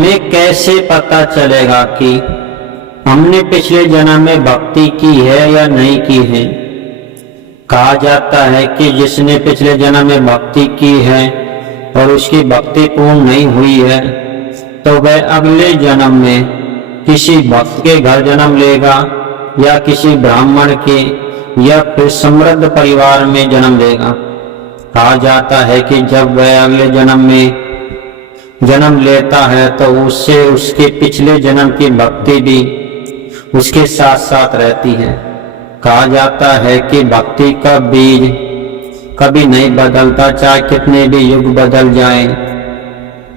हमें कैसे पता चलेगा कि हमने पिछले जन्म में भक्ति की है या नहीं की है? कहा जाता है कि जिसने पिछले जन्म में भक्ति की है और उसकी भक्ति पूर्ण नहीं हुई है तो वह अगले जन्म में किसी भक्त के घर जन्म लेगा या किसी ब्राह्मण के या फिर समृद्ध परिवार में जन्म लेगा। कहा जाता है कि जब वह अगले जन्म में जन्म लेता है तो उससे उसके पिछले जन्म की भक्ति भी उसके साथ साथ रहती है। कहा जाता है कि भक्ति का बीज कभी नहीं बदलता, चाहे कितने भी युग बदल जाएं,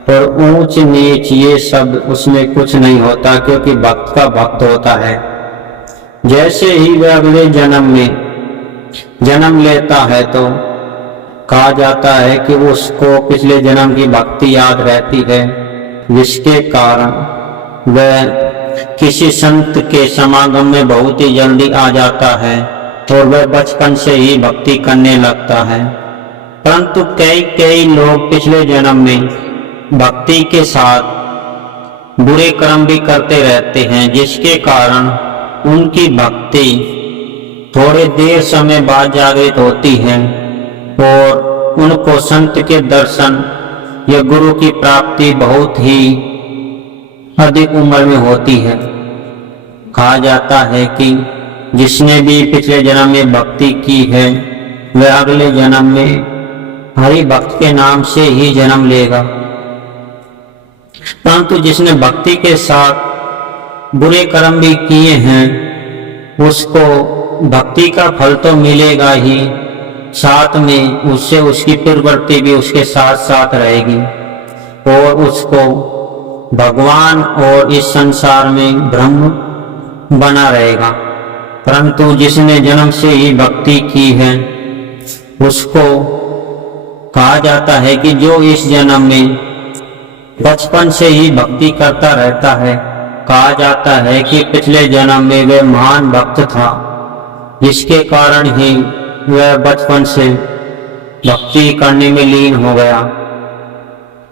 और ऊंच नीच ये सब उसमें कुछ नहीं होता, क्योंकि भक्त का भक्त होता है। जैसे ही वह अगले जन्म में जन्म लेता है तो कहा जाता है कि उसको पिछले जन्म की भक्ति याद रहती है, जिसके कारण वह किसी संत के समागम में बहुत ही जल्दी आ जाता है और वह बचपन से ही भक्ति करने लगता है। परंतु कई लोग पिछले जन्म में भक्ति के साथ बुरे कर्म भी करते रहते हैं, जिसके कारण उनकी भक्ति थोड़े देर समय बाद जागृत होती है और उनको संत के दर्शन या गुरु की प्राप्ति बहुत ही अधिक उम्र में होती है। कहा जाता है कि जिसने भी पिछले जन्म में भक्ति की है वह अगले जन्म में हरि भक्त के नाम से ही जन्म लेगा। परंतु जिसने भक्ति के साथ बुरे कर्म भी किए हैं उसको भक्ति का फल तो मिलेगा ही, साथ में उससे उसकी प्रवृत्ति भी उसके साथ साथ रहेगी और उसको भगवान और इस संसार में ब्रह्म बना रहेगा। परंतु जिसने जन्म से ही भक्ति की है उसको कहा जाता है कि जो इस जन्म में बचपन से ही भक्ति करता रहता है, कहा जाता है कि पिछले जन्म में वह महान भक्त था, जिसके कारण ही वह बचपन से भक्ति करने में लीन हो गया।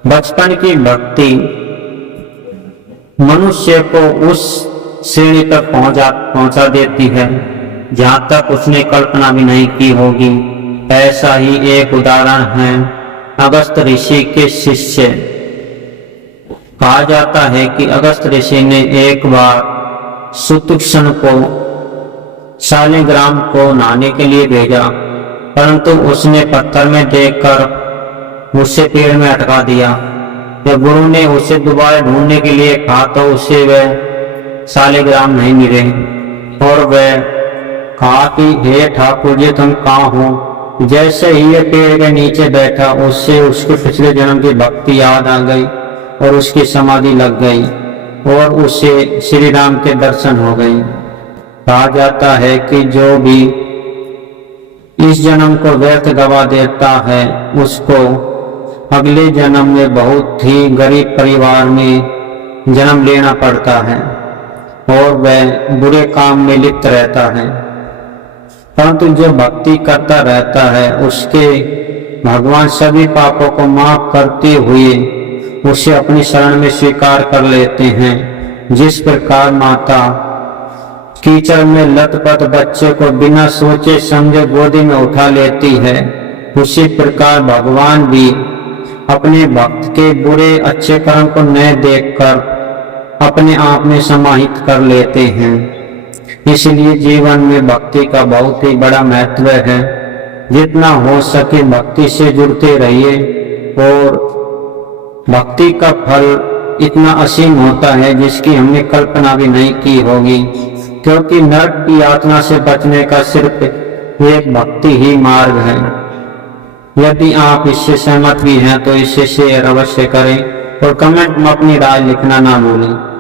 बचपन की भक्ति मनुष्य को उस श्रेणी तक पहुंचा देती है जहां तक उसने कल्पना भी नहीं की होगी। ऐसा ही एक उदाहरण है अगस्त ऋषि के शिष्य। कहा जाता है कि अगस्त ऋषि ने एक बार सुतुक्षण को शालिग्राम को नहाने के लिए भेजा, परंतु उसने पत्थर में देखकर उसे पेड़ में अटका दिया। जब गुरु ने उसे दोबारा ढूंढने के लिए कहा तो उसे वह शालिग्राम नहीं मिले और वह कहा कि हे ठाकुर जी तुम कहाँ हो। जैसे ही ये पेड़ के नीचे बैठा उससे उसके पिछले जन्म की भक्ति याद आ गई और उसकी समाधि लग गई और उसे श्री राम के दर्शन हो गई। कहा जाता है कि जो भी इस जन्म को व्यर्थ गवा देता है उसको अगले जन्म में बहुत ही गरीब परिवार में जन्म लेना पड़ता है और वह बुरे काम में लिप्त रहता है। परंतु जो भक्ति करता रहता है उसके भगवान सभी पापों को माफ करते हुए उसे अपनी शरण में स्वीकार कर लेते हैं। जिस प्रकार माता कीचड़ में लथपथ बच्चे को बिना सोचे समझे गोदी में उठा लेती है, उसी प्रकार भगवान भी अपने भक्त के बुरे अच्छे कर्म को न देखकर अपने आप में समाहित कर लेते हैं। इसलिए जीवन में भक्ति का बहुत ही बड़ा महत्व है। जितना हो सके भक्ति से जुड़ते रहिए और भक्ति का फल इतना असीम होता है जिसकी हमने कल्पना भी नहीं की होगी, क्योंकि नरक की यातना से बचने का सिर्फ एक भक्ति ही मार्ग है। यदि आप इससे सहमत भी हैं तो इसे शेयर अवश्य करें और कमेंट में अपनी राय लिखना ना भूलें।